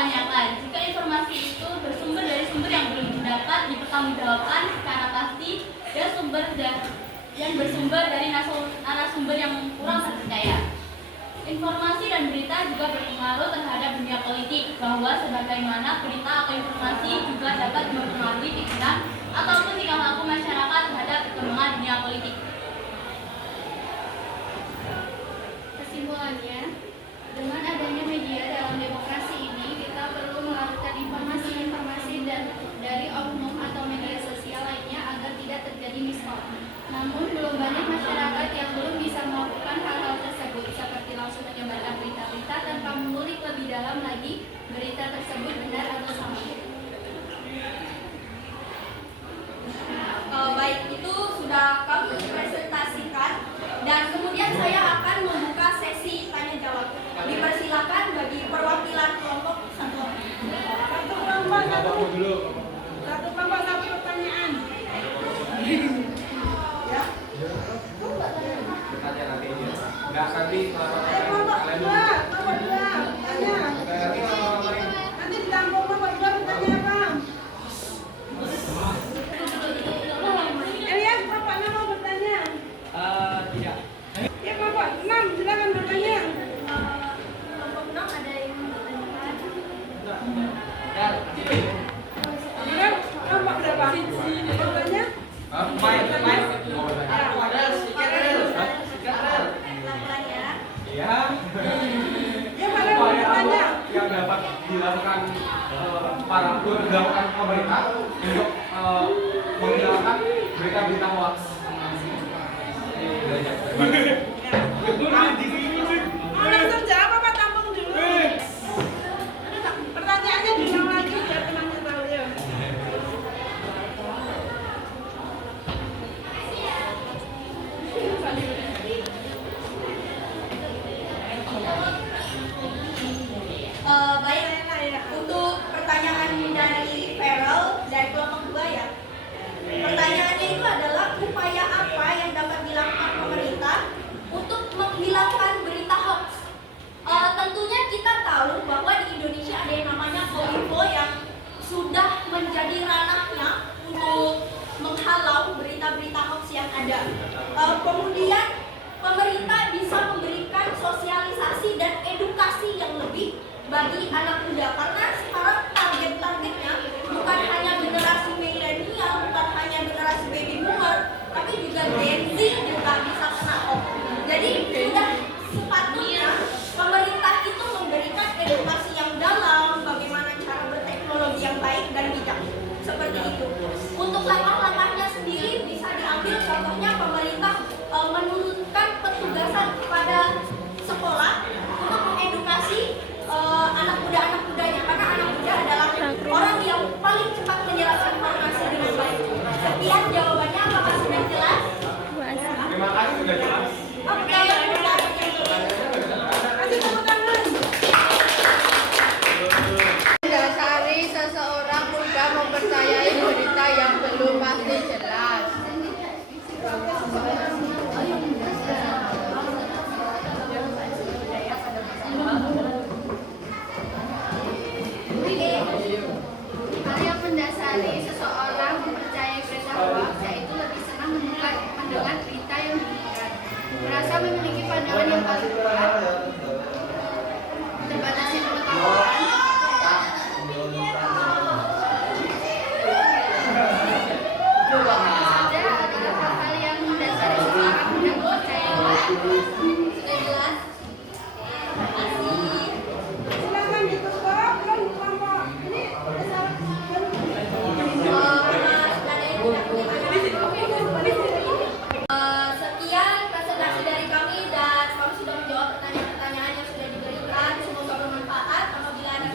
pertanyakan jika informasi itu bersumber dari sumber yang belum dapat dipertanggungjawabkan secara pasti dan bersumber dari narasumber yang kurang terpercaya. Informasi dan berita juga berpengaruh terhadap dunia politik, bahwa sebagaimana berita atau informasi juga dapat mempengaruhi pikiran ataupun tingkah laku masyarakat terhadap perkembangan dunia politik. Kesimpulannya, dengan adanya media dalam demokrasi ini, kita perlu melakukan informasi-informasi dari oknum atau media sosial lainnya agar tidak terjadi miskom. Namun, belum banyak masyarakat yang belum bisa melakukan hal-hal tersebut, seperti langsung menyebarkan berita-berita tanpa mengulik lebih dalam lagi berita tersebut benar atau salah. Baik, itu sudah kami presentasikan dan kemudian saya akan membuka sesi tanya jawab. Dipersilakan bagi perwakilan kelompok satu. Satu kelompok satu pertanyaan. Ya. Bertanya nanti ini. Enggak nanti Kelompok dua tanya. Nanti ditampung kelompok dua bertanya apa? Elias, kelompok 6 mau bertanya? tidak. Ya, kelompok 6 silakan bertanya. Kelompok 6 ada yang bertanyakan. Bilang kelompok berapa? Bertanya? Iya. Ya, kalian bertanya. Yang dapat dilakukan dilakukan pemerintah untuk menghilangkan berita-berita hoax. Langsung jawab apa tampung dulu? Pertanyaannya diulang lagi biar temannya tahu ya. Baik, untuk pertanyaan dari Farel dari kelompok 2 ya. Pertanyaannya itu adalah upaya apa yang dapat dilakukan pemerintah untuk menghilangkan berita hoax. Tentunya kita tahu bahwa di Indonesia ada yang namanya Kominfo yang sudah menjadi ranahnya untuk menghalau berita-berita hoax yang ada. Kemudian pemerintah bisa memberikan sosialisasi dan edukasi yang lebih bagi anak muda, karena sekarang targetnya bukan hanya generasi milenial, bukan hanya generasi baby boomer, tapi juga Gen Z juga bisa kena hoax. Jadi sudah sepatutnya pemerintah itu memberikan edukasi yang dalam, bagaimana cara berteknologi yang baik dan bijak, seperti itu. Untuk langkah-langkahnya sendiri bisa diambil, contohnya pemerintah menurunkan petugasan kepada sekolah untuk mengedukasi anak mudanya, karena anak muda adalah orang yang paling cepat menyerap informasi dengan baik. Sekian jawabannya, apakah sudah jelas? Terima kasih sudah jelas. Oke, Kasih tepuk tangan. Mendasari seseorang mudah mempercayai berita yang belum pasti jelas. Hal yang mendasari seseorang mempercayai berita hoax yaitu lebih senang mendengar berita yang diberikan, merasa memiliki pandangan yang paling kuat, terbatasnya pengetahuan, ada adalah hal-hal yang mendasari seseorang mudah mempercayai hoax. sudah jelas? Terima kasih. Silakan ditutup. Belum kelompok ini ada salah. Sekian presentasi dari kami dan kami sudah menjawab pertanyaan-pertanyaan yang sudah diberikan. Semoga bermanfaat. Apabila ada